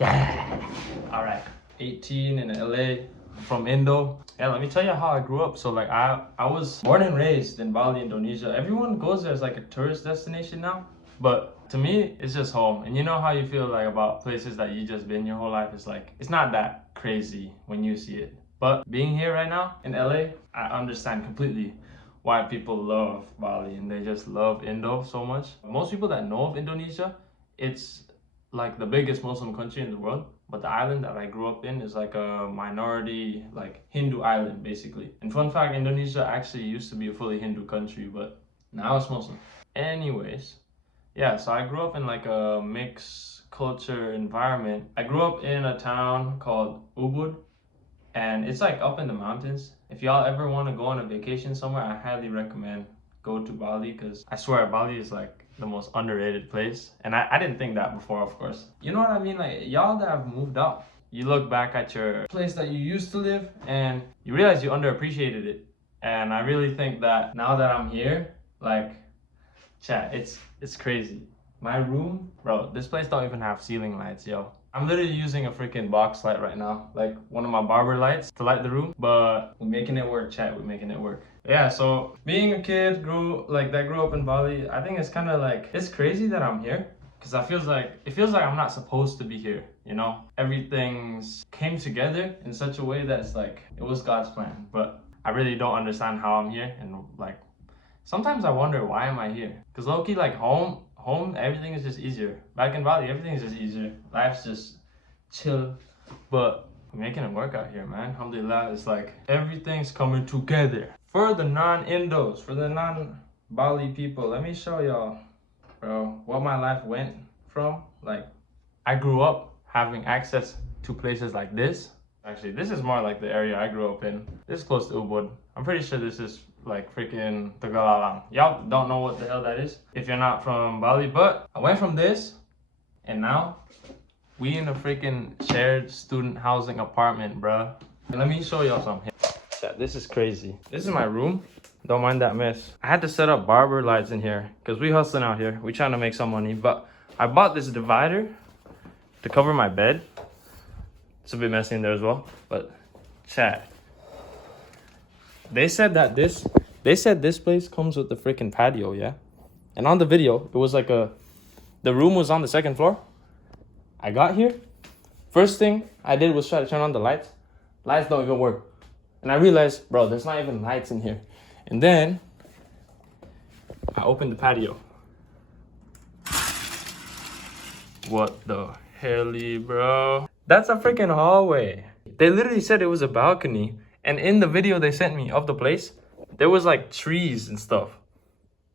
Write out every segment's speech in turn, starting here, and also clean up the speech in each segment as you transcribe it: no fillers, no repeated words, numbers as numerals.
Yeah. All right. 18 in LA from Indo. Yeah, let me tell you how I grew up. So like I was born and raised in Bali, Indonesia. Everyone goes there as like a tourist destination now. But to me, it's just home. And you know how you feel like about places that you just been your whole life? It's like it's not that crazy when you see it. But being here right now in LA, I understand completely why people love Bali and they just love Indo so much. Most people that know of Indonesia, it's like the biggest Muslim country in the world, but the island that I grew up in is like a minority, like Hindu island basically. And fun fact, Indonesia actually used to be a fully Hindu country, but now it's Muslim. Anyways, yeah, so I grew up in like a mixed culture environment. I grew up in a town called Ubud, and it's like up in the mountains. If y'all ever want to go on a vacation somewhere, I highly recommend go to Bali, because I swear Bali is like the most underrated place. And I didn't think that before, of course. You know what I mean? Like y'all that have moved out, you look back at your place that you used to live and you realize you underappreciated it. And I really think that now that I'm here, like, chat, it's crazy. My room, bro, this place don't even have ceiling lights, yo. I'm literally using a freaking box light right now, like one of my barber lights to light the room, but we're making it work, chat, we're making it work. Yeah, so being a kid grew up in Bali, I think it's kind of like, it's crazy that I'm here because it feels like I'm not supposed to be here, you know? Everything's came together in such a way that it's like, it was God's plan, but I really don't understand how I'm here, and like, sometimes I wonder, why am I here? Because low-key, like home, everything is just easier. Back in Bali, everything is just easier. Life's just chill. But we're making it work out here, man. Alhamdulillah, it's like everything's coming together. For the non-Indos, for the non-Bali people, let me show y'all, bro, what my life went from. Like, I grew up having access to places like this. Actually, this is more like the area I grew up in. This is close to Ubud. I'm pretty sure this is like freaking Tagalalang. Y'all don't know what the hell that is if you're not from Bali, but I went from this and now we in a freaking shared student housing apartment, bruh. Let me show y'all something. Chat, this is crazy. This is my room. Don't mind that mess. I had to set up barber lights in here because we hustling out here. We trying to make some money, but I bought this divider to cover my bed. It's a bit messy in there as well, but chat. They said this place comes with the freaking patio, yeah? And on the video, it was like the room was on the second floor. I got here. First thing I did was try to turn on the lights. Lights don't even work. And I realized, bro, there's not even lights in here. And then I opened the patio. What the helly, bro? That's a freaking hallway. They literally said it was a balcony. And in the video they sent me of the place, there was like trees and stuff.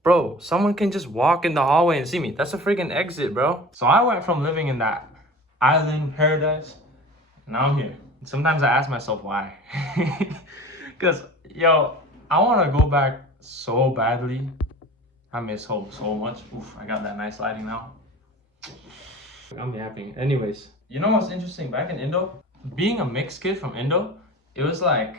Bro, someone can just walk in the hallway and see me. That's a freaking exit, bro. So I went from living in that island paradise, now I'm here. Sometimes I ask myself why. Because, yo, I want to go back so badly. I miss home so much. Oof, I got that nice lighting now. I'm yapping. Anyways, you know what's interesting? Back in Indo, being a mixed kid from Indo, it was like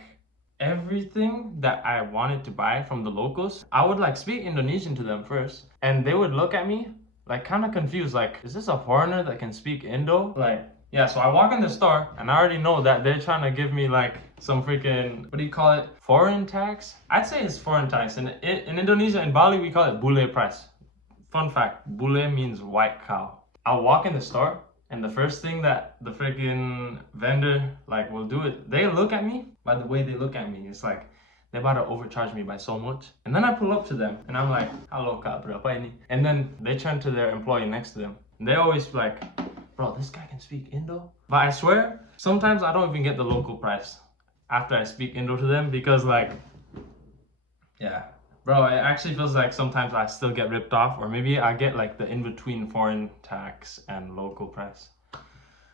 everything that I wanted to buy from the locals, I would like speak Indonesian to them first, and they would look at me like kind of confused, like, is this a foreigner that can speak Indo? Like, yeah, so I walk in the store and I already know that they're trying to give me like some freaking, what do you call it? Foreign tax? I'd say it's foreign tax. In Indonesia, in Bali, we call it bule price. Fun fact, bule means white cow. I'll walk in the store and the first thing that the freaking vendor like will do it, they look at me. By the way they look at me, it's like they're about to overcharge me by so much. And then I pull up to them and I'm like, hello kak, bro, apa ini? And then they turn to their employee next to them. And they're always like, bro, this guy can speak Indo? But I swear, sometimes I don't even get the local price after I speak Indo to them, because like, yeah. Bro, it actually feels like sometimes I still get ripped off, or maybe I get like the in-between foreign tax and local price.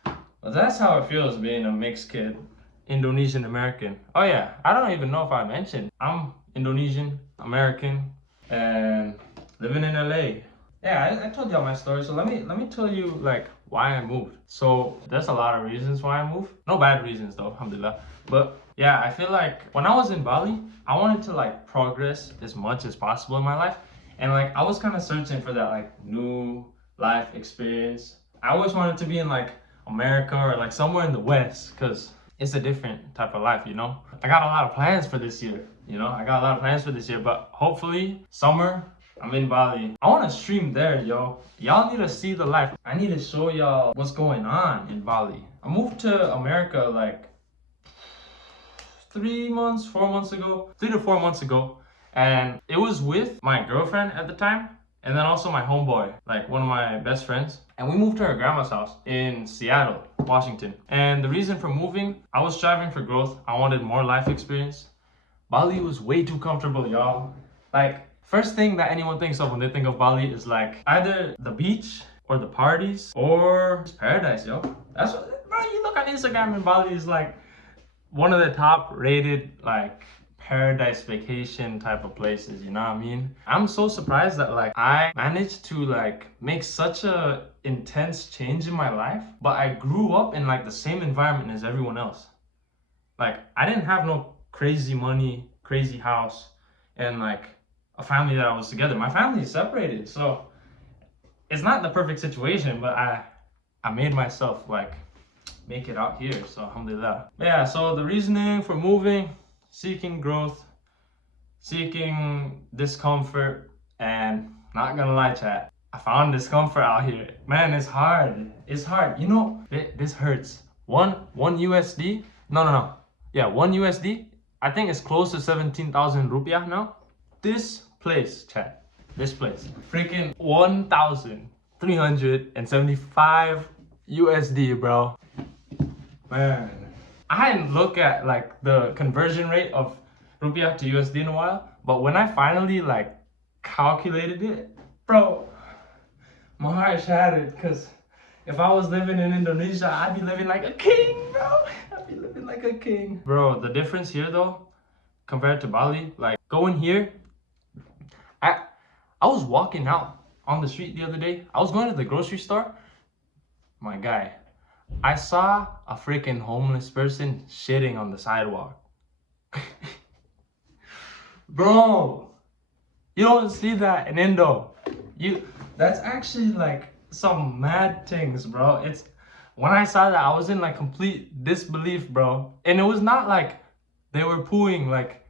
But that's how it feels being a mixed kid, Indonesian American. Oh yeah, I don't even know if I mentioned, I'm Indonesian American and living in LA. Yeah, I told y'all my story, so let me tell you like why I moved. So there's a lot of reasons why I moved. No bad reasons though, alhamdulillah. But yeah, I feel like when I was in Bali, I wanted to like progress as much as possible in my life. And like I was kind of searching for that like new life experience. I always wanted to be in like America or like somewhere in the West, because it's a different type of life, you know? I got a lot of plans for this year, you know? I got a lot of plans for this year, but hopefully summer, I'm in Bali. I want to stream there, yo. Y'all need to see the life. I need to show y'all what's going on in Bali. I moved to America like 3 months, 4 months ago, 3 to 4 months ago. And it was with my girlfriend at the time. And then also my homeboy, like one of my best friends. And we moved to her grandma's house in Seattle, Washington. And the reason for moving, I was striving for growth. I wanted more life experience. Bali was way too comfortable, y'all. Like, first thing that anyone thinks of when they think of Bali is like either the beach or the parties or it's paradise, yo. That's what, bro, you look on Instagram and Bali is like one of the top rated like paradise vacation type of places, you know what I mean? I'm so surprised that like I managed to like make such a intense change in my life, but I grew up in like the same environment as everyone else. Like I didn't have no crazy money, crazy house, and like a family that I was together. My family is separated, so it's not the perfect situation, but I made myself like make it out here, so alhamdulillah. But yeah, so the reasoning for moving, seeking growth, seeking discomfort, and not gonna lie, chat, I found discomfort out here. Man, it's hard. It's hard. You know, this hurts. One USD? No. Yeah, 1 USD. I think it's close to 17,000 rupiah now. This place, chat. This place. Freaking 1,375 USD, bro. Man, I hadn't looked at like the conversion rate of rupiah to USD in a while, but when I finally like calculated it, bro, my heart shattered, because if I was living in Indonesia, I'd be living like a king, bro. I'd be living like a king. Bro, the difference here though, compared to Bali, like going here, I was walking out on the street the other day. I was going to the grocery store. My guy, I saw a freaking homeless person shitting on the sidewalk. Bro, you don't see that in Indo. That's actually like some mad things, bro. It's when I saw that, I was in like complete disbelief, bro. And it was not like they were pooing like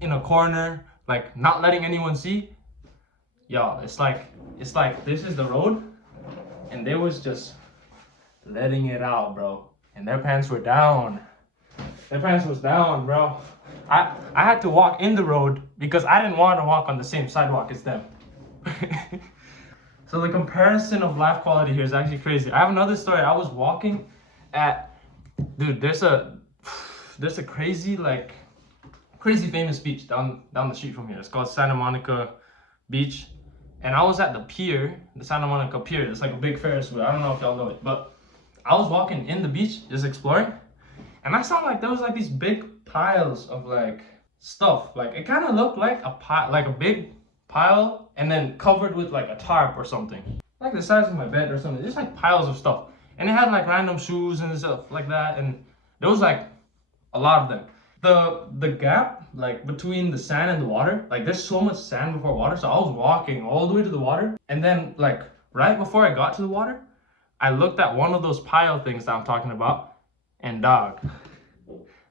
in a corner, like not letting anyone see. Yo, it's like this is the road, and they was just letting it out, bro. And their pants were down. Their pants was down, bro. I had to walk in the road because I didn't want to walk on the same sidewalk as them. So the comparison of life quality here is actually crazy. I have another story. I was walking at, dude, there's a crazy famous beach down the street from here. It's called Santa Monica Beach. And I was at the pier, the Santa Monica Pier. It's like a big Ferris wheel. I don't know if y'all know it, but I was walking in the beach, just exploring, and I saw like there was like these big piles of like stuff. Like it kind of looked like a pile, like a big pile, and then covered with like a tarp or something, like the size of my bed or something. Just like piles of stuff, and it had like random shoes and stuff like that, and there was like a lot of them. The gap like between the sand and the water, like there's so much sand before water, so I was walking all the way to the water, and then like right before I got to the water, I looked at one of those pile things that I'm talking about, and dog,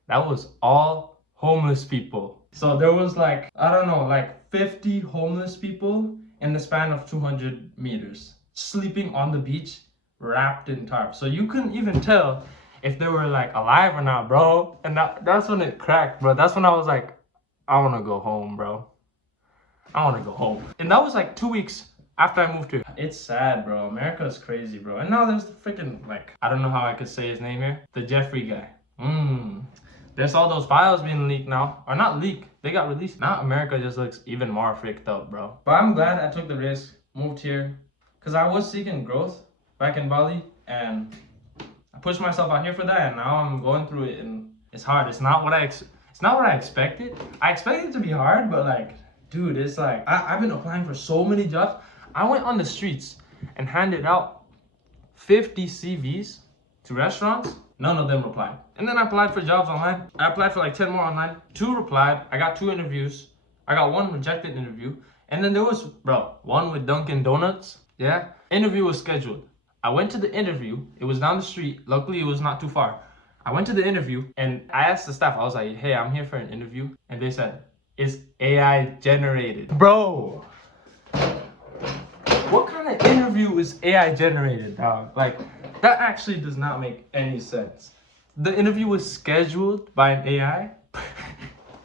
that was all homeless people. So there was like, I don't know, like 50 homeless people in the span of 200 meters, sleeping on the beach, wrapped in tarps. So you couldn't even tell if they were like alive or not, bro. And that's when it cracked, bro. That's when I was like, I want to go home, bro. I want to go home. And that was like 2 weeks after I moved here. It's sad, bro. America is crazy, bro. And now there's the freaking, like, I don't know how I could say his name here. The Jeffrey guy. There's all those files being leaked now. Or not leaked. They got released. Now America just looks even more freaked up, bro. But I'm glad I took the risk, moved here. Because I was seeking growth back in Bali. And I pushed myself out here for that. And now I'm going through it. And it's hard. It's not what I expected. I expected it to be hard, but like, dude, it's like, I've been applying for so many jobs. I went on the streets and handed out 50 CVs to restaurants. None of them replied. And then I applied for jobs online. I applied for like 10 more online. 2 replied. I got 2 interviews. I got 1 rejected interview. And then there was, bro, one with Dunkin' Donuts. Yeah. Interview was scheduled. I went to the interview. It was down the street. Luckily, it was not too far. I went to the interview and I asked the staff, I was like, hey, I'm here for an interview. And they said, it's AI generated. Bro, what kind of interview is AI generated, dog? Like, that actually does not make any sense. The interview was scheduled by an AI.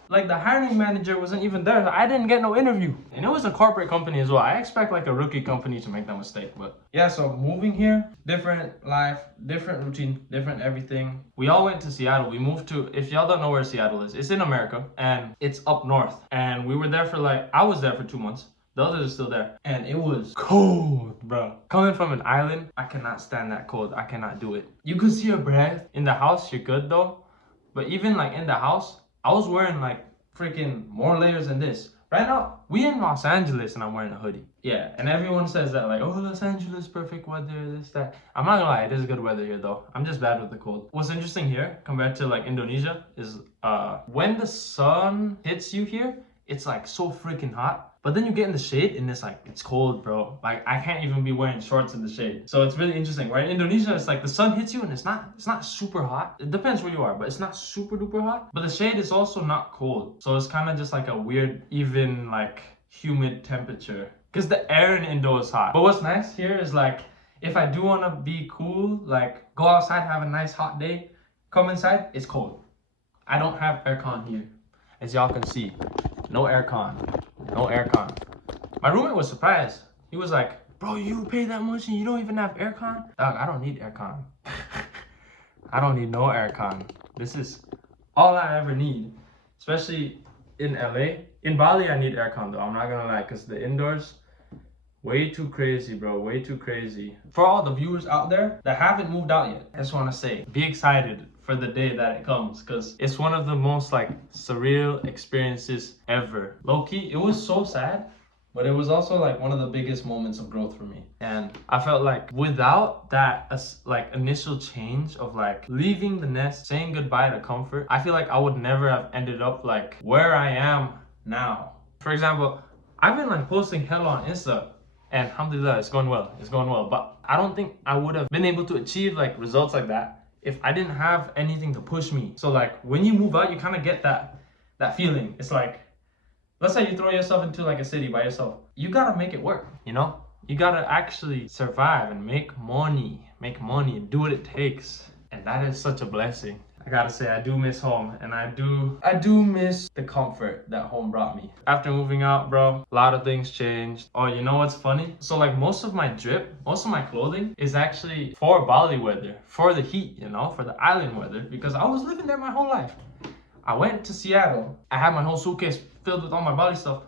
Like, the hiring manager wasn't even there. I didn't get no interview. And it was a corporate company as well. I expect like a rookie company to make that mistake. But yeah, so moving here, different life, different routine, different everything. We all went to Seattle. We moved to, if y'all don't know where Seattle is, it's in America and it's up north. And we were there for like, I was there for 2 months. The others are still there. And it was cold, bro. Coming from an island, I cannot stand that cold. I cannot do it. You could see your breath. In the house, you're good though. But even like in the house, I was wearing like freaking more layers than this. Right now, we in Los Angeles and I'm wearing a hoodie. Yeah, and everyone says that like, oh, Los Angeles, perfect weather, this, that. I'm not gonna lie, it is good weather here though. I'm just bad with the cold. What's interesting here compared to like Indonesia is when the sun hits you here, it's like so freaking hot. But then you get in the shade and it's like, it's cold, bro. Like, I can't even be wearing shorts in the shade. So it's really interesting. Right? In Indonesia, it's like the sun hits you and it's not super hot. It depends where you are, but it's not super duper hot. But the shade is also not cold. So it's kind of just like a weird, even like humid temperature. Because the air in Indo is hot. But what's nice here is like, if I do want to be cool, like go outside, have a nice hot day, come inside, it's cold. I don't have aircon here. As y'all can see, no aircon. No aircon. My roommate was surprised. He was like, bro, you pay that much and you don't even have aircon? Dog, I don't need aircon. I don't need no aircon. This is all I ever need. Especially in LA. In Bali, I need aircon though. I'm not gonna lie, because the indoors, way too crazy, bro. Way too crazy. For all the viewers out there that haven't moved out yet, I just want to say, be excited for the day that it comes, because it's one of the most like surreal experiences ever. Low-key, it was so sad, but it was also like one of the biggest moments of growth for me. And I felt like without that like initial change of like leaving the nest, saying goodbye to comfort, I feel like I would never have ended up like where I am now. For example, I've been like posting hella on Insta, and alhamdulillah, it's going well. It's going well. But I don't think I would have been able to achieve like results like that if I didn't have anything to push me. So like when you move out, you kind of get that feeling. It's like, let's say you throw yourself into like a city by yourself. You gotta make it work, you know? You gotta actually survive and make money and do what it takes. And that is such a blessing. I gotta say, I do miss home, and I do miss the comfort that home brought me. After moving out, bro, a lot of things changed. Oh, you know what's funny? So like most of my clothing is actually for Bali weather, for the heat, you know, for the island weather, because I was living there my whole life. I went to Seattle, I had my whole suitcase filled with all my Bali stuff,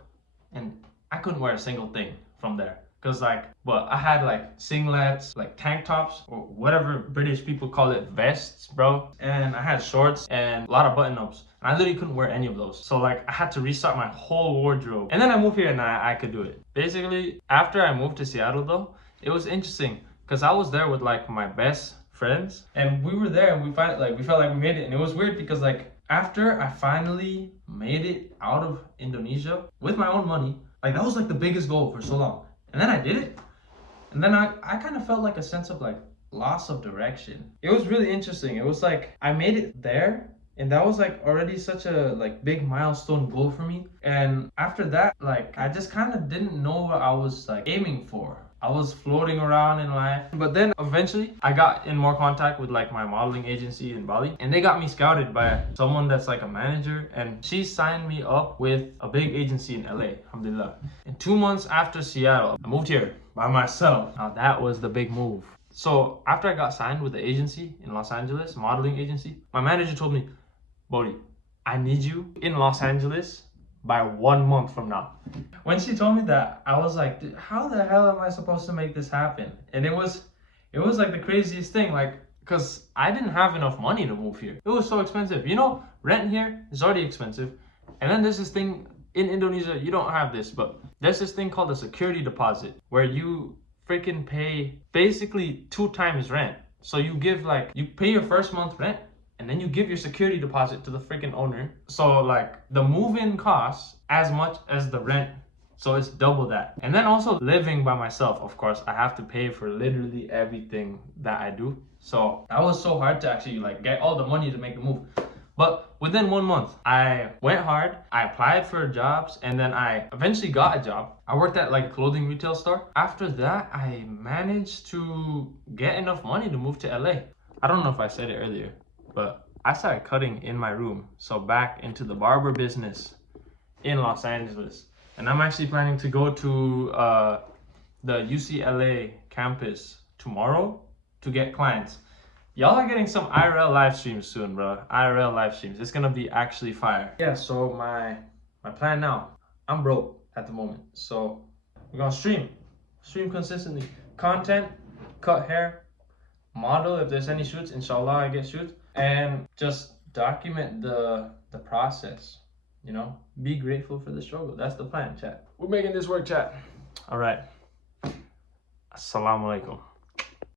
and I couldn't wear a single thing from there. Cause like, but I had like singlets, like tank tops, or whatever British people call it, vests, bro. And I had shorts and a lot of button-ups. And I literally couldn't wear any of those. So like, I had to restart my whole wardrobe. And then I moved here and I could do it. Basically, after I moved to Seattle though, it was interesting. Cause I was there with like my best friends. And we were there and we felt like we made it. And it was weird because like, after I finally made it out of Indonesia with my own money, like that was like the biggest goal for so long. And then I did it. And then I kind of felt like a sense of like loss of direction. It was really interesting. It was like I made it there, and that was like already such a like big milestone goal for me. And after that, like I just kind of didn't know what I was like aiming for. I was floating around in life. But then eventually I got in more contact with like my modeling agency in Bali, and they got me scouted by someone that's like a manager, and she signed me up with a big agency in LA, alhamdulillah. And 2 months after Seattle, I moved here by myself. Now that was the big move. So after I got signed with the agency in Los Angeles, modeling agency, my manager told me, Bodhi, I need you in Los Angeles by 1 month from now. When she told me that, I was like, dude, how the hell am I supposed to make this happen? And it was like the craziest thing, like, because I didn't have enough money to move here. It was so expensive. You know, rent here is already expensive. And then there's this thing in Indonesia, you don't have this, but there's this thing called a security deposit where you freaking pay basically 2 times rent. So you give like, you pay your first month rent, and then you give your security deposit to the freaking owner. So like the move-in costs as much as the rent So it's double that. And then also living by myself, of course, I have to pay for literally everything that I do. So that was so hard to actually like get all the money to make the move. But within 1 month, I went hard, I applied for jobs, and then I eventually got a job. I worked at like a clothing retail store. After that, I managed to get enough money to move to LA. I don't know if I said it earlier, but I started cutting in my room. So back into the barber business in Los Angeles. And I'm actually planning to go to the UCLA campus tomorrow to get clients. Y'all are getting some IRL live streams soon, bro. IRL live streams. It's gonna be actually fire. Yeah, so my plan now, I'm broke at the moment. So we're gonna stream consistently. Content, cut hair, model if there's any shoots. Inshallah, I get shoots. And just document the process, you know? Be grateful for the struggle. That's the plan, chat. We're making this work, chat. All right. Assalamu alaikum.